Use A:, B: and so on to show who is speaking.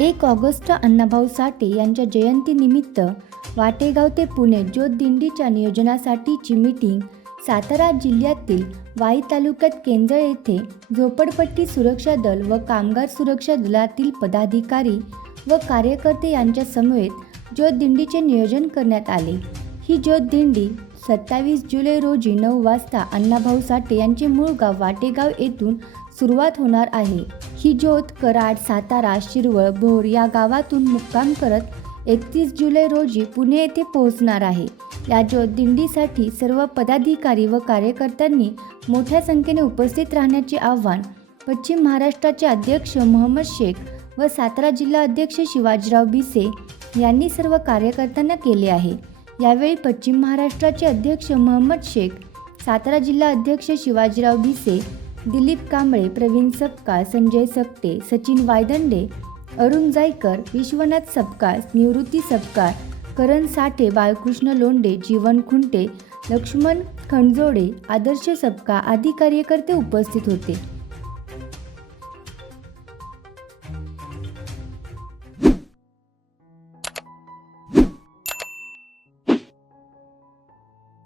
A: एक ऑगस्ट अण्णाभाऊ साठे यांच्या जयंतीनिमित्त वाटेगाव ते पुणे ज्योतदिंडीच्या नियोजनासाठीची मीटिंग सातारा जिल्ह्यातील वाई तालुक्यात केंजळ येथे झोपडपट्टी सुरक्षा दल व कामगार सुरक्षा दलातील पदाधिकारी व कार्यकर्ते यांच्या समवेत ज्योतदिंडीचे नियोजन करण्यात आले. ही ज्योतदिंडी सत्तावीस जुलै रोजी नऊ वाजता अण्णाभाऊ साठे यांचे मूळ गाव वाटेगाव येथून सुरुवात होणार आहे. ही ज्योत कराड सातारा शिरवळ भोर या गावातून मुक्काम करत एकतीस जुलै रोजी पुणे येथे पोहोचणार आहे. या ज्योत दिंडीसाठी सर्व पदाधिकारी व कार्यकर्त्यांनी मोठ्या संख्येने उपस्थित राहण्याचे आव्हान पश्चिम महाराष्ट्राचे अध्यक्ष मोहम्मद शेख व सातारा जिल्हा अध्यक्ष शिवाजीराव बिसे यांनी सर्व कार्यकर्त्यांना केले आहे. यावेळी पश्चिम महाराष्ट्राचे अध्यक्ष मोहम्मद शेख सातारा जिल्हा अध्यक्ष शिवाजीराव भिसे दिलीप कांबळे प्रवीण सपकाळ संजय सकटे सचिन वायदंडे अरुण जायकर विश्वनाथ सपकाळ निवृत्ती सपकाळ करण साठे बाळकृष्ण लोंडे जीवन खुंटे लक्ष्मण खंडजोडे आदर्श सपका आदी कार्यकर्ते उपस्थित होते.